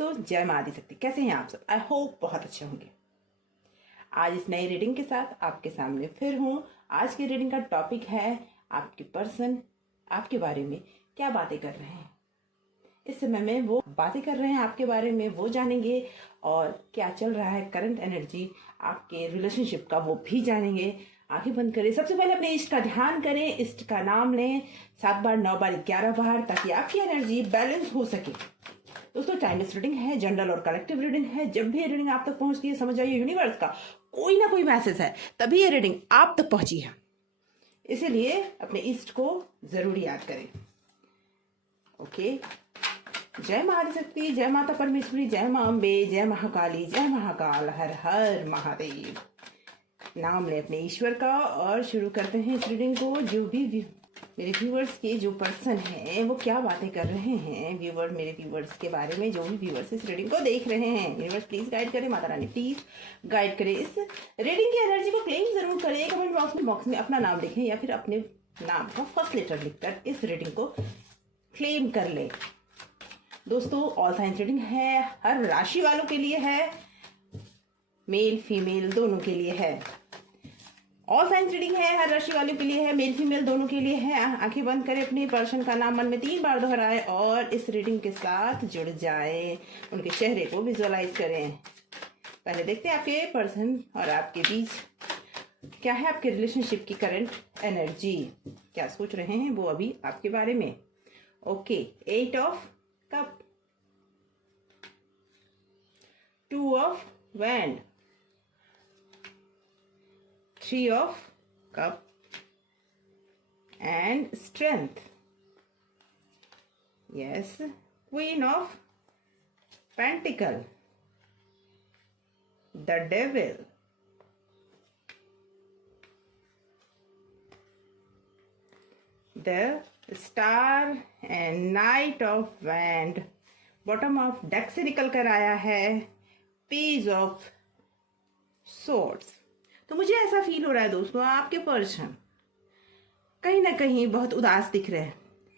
दोस्तों, जय माँ आदिशक्ति। कैसे हैं आप सब? आई होप बहुत अच्छे होंगे। आज इस नई रीडिंग के साथ आपके सामने फिर हूँ। आज की रीडिंग का टॉपिक है आपके पर्सन आपके बारे में क्या बातें कर रहे हैं। इस समय में वो बातें कर रहे हैं आपके बारे में, वो जानेंगे। और क्या चल रहा है करंट एनर्जी आपके रिलेशनशिप का, वो भी जानेंगे। आंखें बंद करें। सबसे पहले अपने इष्ट का ध्यान करें, इष्ट का नाम लें 7 बार, 9 बार, 11 बार, ताकि आपकी एनर्जी बैलेंस हो सके। दोस्तों, टाइमलेस रीडिंग है, जनरल और कलेक्टिव रीडिंग है। जब भी ये रीडिंग आप तक पहुंचती है, समझ जाइए यूनिवर्स का कोई ना कोई मैसेज है, तभी ये रीडिंग आप तक पहुंची है। इसीलिए अपने इष्ट को जरूर याद करें। ओके। जय माँ आदिशक्ति, जय माता परमेश्वरी, जय माँ अम्बे, जय महाकाली, जय महाकाल, हर हर महादेव। नाम ले अपने ईश्वर का और शुरू करते हैं इस रीडिंग को। जो भी मेरे व्यूवर्स के जो पर्सन हैं वो क्या बातें कर रहे हैं, मेरे व्यूवर्स के बारे में, जो भी व्यूवर्स इस रीडिंग को देख रहे हैं, यूनिवर्स प्लीज गाइड करें, माता रानी प्लीज गाइड करें। इस रीडिंग की एनर्जी को क्लेम जरूर करें। कमेंट बॉक्स में अपना नाम लिखें या फिर अपने नाम का फर्स्ट लेटर लिखकर इस रीडिंग को क्लेम कर लें। दोस्तों, ऑल साइंस रीडिंग है, हर राशि वालों के लिए है, मेल फीमेल दोनों के लिए है। ऑल साइंस रीडिंग है, हर राशि वालों के लिए है, मेल फीमेल दोनों के लिए है। आंखें बंद करें, अपने पर्सन का नाम मन में 3 बार दोहराए और इस रीडिंग के साथ जुड़ जाए। उनके चेहरे को विजुअलाइज करें। पहले देखते हैं आपके पर्सन और आपके बीच क्या है, आपके रिलेशनशिप की करंट एनर्जी, क्या सोच रहे हैं वो अभी आपके बारे में। Okay, 8 of cup, 2 of wand, 3 of cup and strength. Yes, Queen of Pentacle, the Devil, the Star and Knight of Wand. Bottom of deck से निकल कर आया है पेज ऑफ सोर्ड्स। तो मुझे ऐसा फील हो रहा है दोस्तों, आपके पर्सन कहीं ना कहीं बहुत उदास दिख रहे हैं,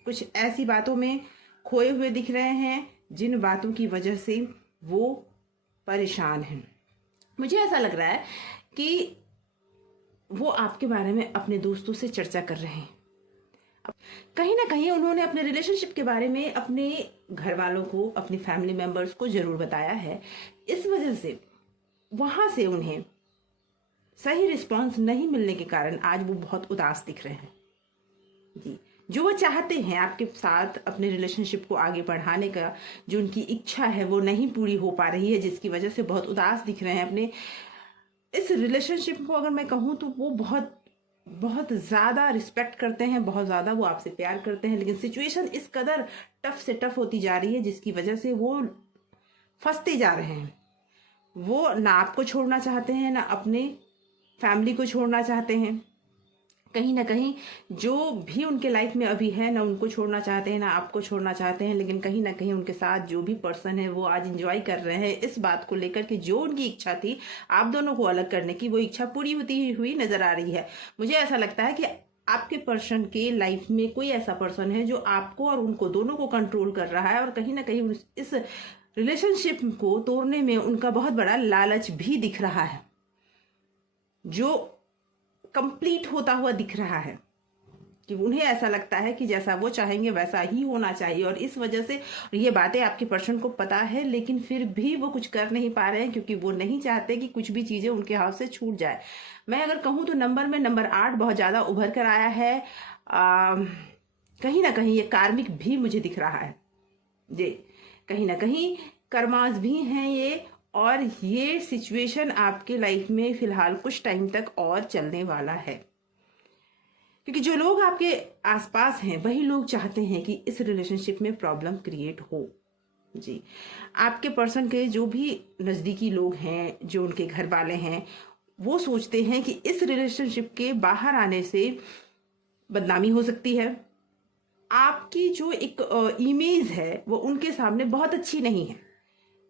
कुछ ऐसी बातों में खोए हुए दिख रहे हैं जिन बातों की वजह से वो परेशान हैं। मुझे ऐसा लग रहा है कि वो आपके बारे में अपने दोस्तों से चर्चा कर रहे हैं। कहीं ना कहीं उन्होंने अपने रिलेशनशिप के बारे में अपने घर वालों को, अपनी फैमिली मेंबर्स को जरूर बताया है। इस वजह से वहां से उन्हें सही रिस्पांस नहीं मिलने के कारण आज वो बहुत उदास दिख रहे हैं जी। जो वो चाहते हैं आपके साथ अपने रिलेशनशिप को आगे बढ़ाने का, जो उनकी इच्छा है वो नहीं पूरी हो पा रही है, जिसकी वजह से बहुत उदास दिख रहे हैं अपने इस रिलेशनशिप को। अगर मैं कहूँ तो वो बहुत बहुत ज़्यादा रिस्पेक्ट करते हैं, बहुत ज़्यादा वो आपसे प्यार करते हैं, लेकिन सिचुएशन इस कदर टफ से टफ होती जा रही है जिसकी वजह से वो फंसते जा रहे हैं। वो ना आपको छोड़ना चाहते हैं, ना अपने फैमिली को छोड़ना चाहते हैं। कहीं ना कहीं जो भी उनके लाइफ में अभी है, ना उनको छोड़ना चाहते हैं ना आपको छोड़ना चाहते हैं, लेकिन कहीं ना कहीं उनके साथ जो भी पर्सन है वो आज एंजॉय कर रहे हैं इस बात को लेकर कि जो उनकी इच्छा थी आप दोनों को अलग करने की, वो इच्छा पूरी होती हुई नजर आ रही है। मुझे ऐसा लगता है कि आपके पर्सन के लाइफ में कोई ऐसा पर्सन है जो आपको और उनको दोनों को कंट्रोल कर रहा है, और कहीं ना कहीं इस रिलेशनशिप को तोड़ने में उनका बहुत बड़ा लालच भी दिख रहा है, जो कंप्लीट होता हुआ दिख रहा है कि उन्हें ऐसा लगता है कि जैसा वो चाहेंगे वैसा ही होना चाहिए। और इस वजह से ये बातें आपके पर्सन को पता है, लेकिन फिर भी वो कुछ कर नहीं पा रहे हैं क्योंकि वो नहीं चाहते कि कुछ भी चीजें उनके हाथ से छूट जाए। मैं अगर कहूँ तो नंबर में नंबर 8 बहुत ज्यादा उभर कर आया है। कहीं ना कहीं ये कार्मिक भी मुझे दिख रहा है जी, कहीं ना कहीं कर्मास भी हैं ये, और ये सिचुएशन आपके लाइफ में फिलहाल कुछ टाइम तक और चलने वाला है, क्योंकि जो लोग आपके आसपास हैं वही लोग चाहते हैं कि इस रिलेशनशिप में प्रॉब्लम क्रिएट हो जी। आपके पर्सन के जो भी नज़दीकी लोग हैं, जो उनके घर वाले हैं, वो सोचते हैं कि इस रिलेशनशिप के बाहर आने से बदनामी हो सकती है। आपकी जो एक इमेज है वो उनके सामने बहुत अच्छी नहीं है।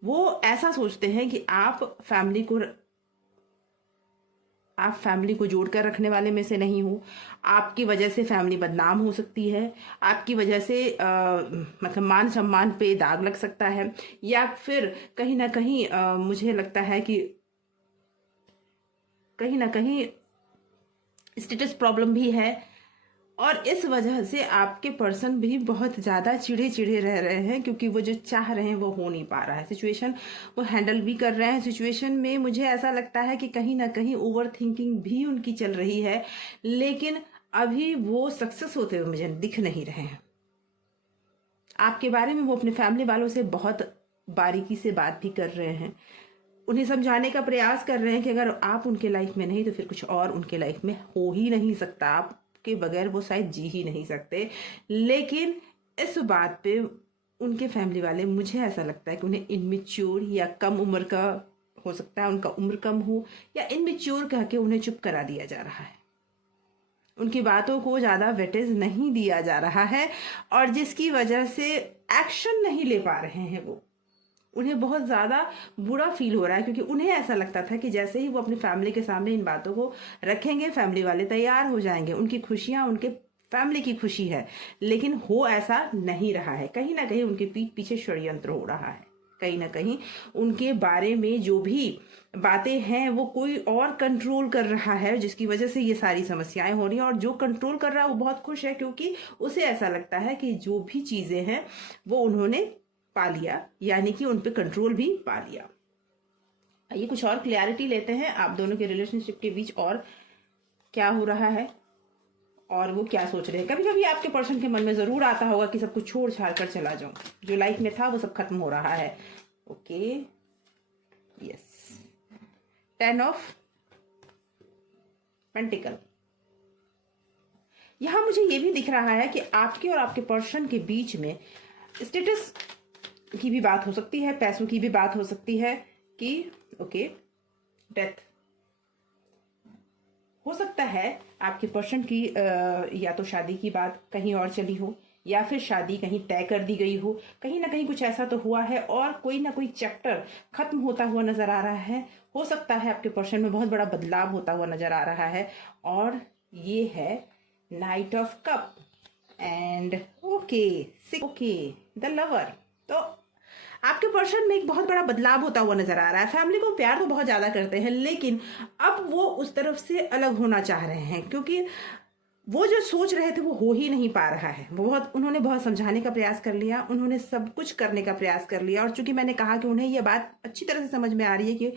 वो ऐसा सोचते हैं कि आप फैमिली को आप फैमिली को जोड़कर रखने वाले में से नहीं हो। आपकी वजह से फैमिली बदनाम हो सकती है, आपकी वजह से मतलब मान सम्मान पे दाग लग सकता है, या फिर कहीं ना कहीं मुझे लगता है कि कहीं ना कहीं स्टेटस प्रॉब्लम भी है, और इस वजह से आपके पर्सन भी बहुत ज़्यादा चिढ़े चिढ़े रह रहे हैं, क्योंकि वो जो चाह रहे हैं वो हो नहीं पा रहा है। सिचुएशन वो हैंडल भी कर रहे हैं, सिचुएशन में मुझे ऐसा लगता है कि कहीं ना कहीं ओवर थिंकिंग भी उनकी चल रही है, लेकिन अभी वो सक्सेस होते हुए मुझे दिख नहीं रहे हैं। आपके बारे में वो अपने फैमिली वालों से बहुत बारीकी से बात भी कर रहे हैं, उन्हें समझाने का प्रयास कर रहे हैं कि अगर आप उनके लाइफ में नहीं तो फिर कुछ और उनके लाइफ में हो ही नहीं सकता, आपके बगैर वो शायद जी ही नहीं सकते। लेकिन इस बात पे उनके फैमिली वाले, मुझे ऐसा लगता है कि उन्हें इनमेच्योर या कम उम्र का, हो सकता है उनका उम्र कम हो, या इनमेच्योर कह के उन्हें चुप करा दिया जा रहा है। उनकी बातों को ज़्यादा वेटेज नहीं दिया जा रहा है, और जिसकी वजह से एक्शन नहीं ले पा रहे हैं वो। उन्हें बहुत ज़्यादा बुरा फील हो रहा है, क्योंकि उन्हें ऐसा लगता था कि जैसे ही वो अपनी फैमिली के सामने इन बातों को रखेंगे, फैमिली वाले तैयार हो जाएंगे, उनकी खुशियां उनके फैमिली की खुशी है। लेकिन हो ऐसा नहीं रहा है। कहीं ना कहीं उनके पीठ पीछे षड्यंत्र हो रहा है, कहीं ना कहीं उनके बारे में जो भी बातें हैं वो कोई और कंट्रोल कर रहा है, जिसकी वजह से ये सारी समस्याएं हो रही हैं। और जो कंट्रोल कर रहा है वो बहुत खुश है, क्योंकि उसे ऐसा लगता है कि जो भी चीज़ें हैं वो उन्होंने पा लिया, यानी कि उन पे कंट्रोल भी पा लिया। ये कुछ और क्लैरिटी लेते हैं आप दोनों के रिलेशनशिप के बीच, और क्या हो रहा है और वो क्या सोच रहे हैं। कभी कभी आपके पर्सन के मन में जरूर आता होगा कि सब कुछ छोड़ छाड़ कर चला जाऊं, जो लाइफ में था वो सब खत्म हो रहा है। Okay, yes, 10 of pentacle. यहां मुझे ये भी दिख रहा है कि आपके और आपके पर्सन के बीच में स्टेटस की भी बात हो सकती है, पैसों की भी बात हो सकती है, कि ओके, डेथ हो सकता है। आपके पर्सन की या तो शादी की बात कहीं और चली हो, या फिर शादी कहीं तय कर दी गई हो। कहीं ना कहीं कुछ ऐसा तो हुआ है, और कोई ना कोई चैप्टर खत्म होता हुआ नजर आ रहा है। हो सकता है आपके पर्सन में बहुत बड़ा बदलाव होता हुआ नजर आ रहा है, और ये है night of cup and okay the lover. तो आपके पर्सन में एक बहुत बड़ा बदलाव होता हुआ नजर आ रहा है। फैमिली को प्यार तो बहुत ज्यादा करते हैं, लेकिन अब वो उस तरफ से अलग होना चाह रहे हैं, क्योंकि वो जो सोच रहे थे वो हो ही नहीं पा रहा है। उन्होंने बहुत समझाने का प्रयास कर लिया, उन्होंने सब कुछ करने का प्रयास कर लिया, और चूंकि मैंने कहा कि उन्हें ये बात अच्छी तरह से समझ में आ रही है कि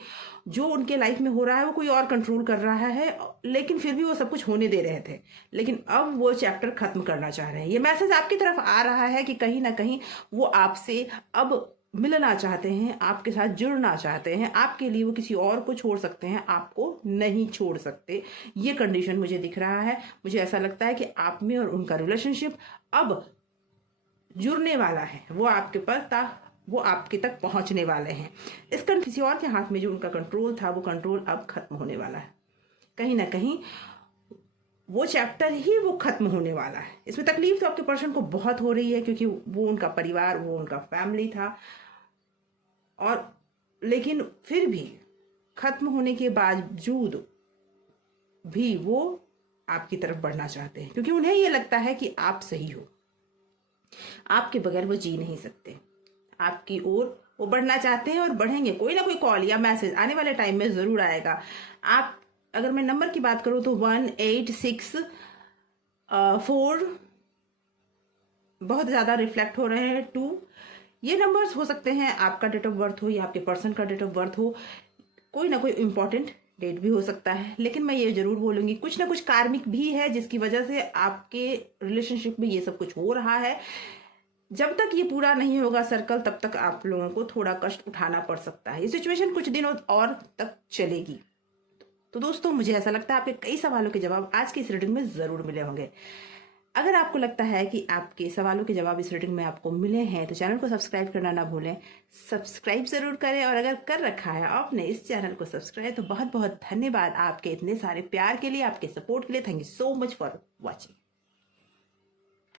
जो उनके लाइफ में हो रहा है वो कोई और कंट्रोल कर रहा है, लेकिन फिर भी वो सब कुछ होने दे रहे थे। लेकिन अब वो चैप्टर खत्म करना चाह रहे हैं। ये मैसेज आपकी तरफ आ रहा है कि कहीं ना कहीं वो आपसे अब मिलना चाहते हैं, आपके साथ जुड़ना चाहते हैं। आपके लिए वो किसी और को छोड़ सकते हैं, आपको नहीं छोड़ सकते। ये कंडीशन मुझे दिख रहा है। मुझे ऐसा लगता है कि आप में और उनका रिलेशनशिप अब जुड़ने वाला है, वो आपके तक पहुंचने वाले हैं। इसका किसी और के हाथ में जो उनका कंट्रोल था वो कंट्रोल अब खत्म होने वाला है। कहीं ना कहीं वो चैप्टर ही वो खत्म होने वाला है। इसमें तकलीफ तो आपके पर्सन को बहुत हो रही है, क्योंकि वो उनका परिवार, वो उनका फैमिली था, और लेकिन फिर भी खत्म होने के बावजूद भी वो आपकी तरफ बढ़ना चाहते हैं, क्योंकि उन्हें ये लगता है कि आप सही हो, आपके बगैर वो जी नहीं सकते। आपकी ओर वो बढ़ना चाहते हैं, और बढ़ेंगे। कोई ना कोई कॉल या मैसेज आने वाले टाइम में जरूर आएगा। आप, अगर मैं नंबर की बात करूं तो 186 4 बहुत ज्यादा रिफ्लेक्ट हो रहे हैं, 2 ये नंबर्स हो सकते हैं। आपका डेट ऑफ बर्थ हो या आपके पर्सन का डेट ऑफ बर्थ हो, कोई ना कोई इंपॉर्टेंट डेट भी हो सकता है। लेकिन मैं ये जरूर बोलूंगी, कुछ ना कुछ कार्मिक भी है जिसकी वजह से आपके रिलेशनशिप में ये सब कुछ हो रहा है। जब तक ये पूरा नहीं होगा सर्कल, तब तक आप लोगों को थोड़ा कष्ट उठाना पड़ सकता है। ये सिचुएशन कुछ दिनों और तक चलेगी। तो दोस्तों, मुझे ऐसा लगता है आपके कई सवालों के जवाब आज की इस रीडिंग में जरूर मिले होंगे। अगर आपको लगता है कि आपके सवालों के जवाब इस रीडिंग में आपको मिले हैं, तो चैनल को सब्सक्राइब करना ना भूलें। सब्सक्राइब जरूर करें, और अगर कर रखा है आपने इस चैनल को सब्सक्राइब, तो बहुत बहुत धन्यवाद आपके इतने सारे प्यार के लिए, आपके सपोर्ट के लिए। Thank you so much for watching.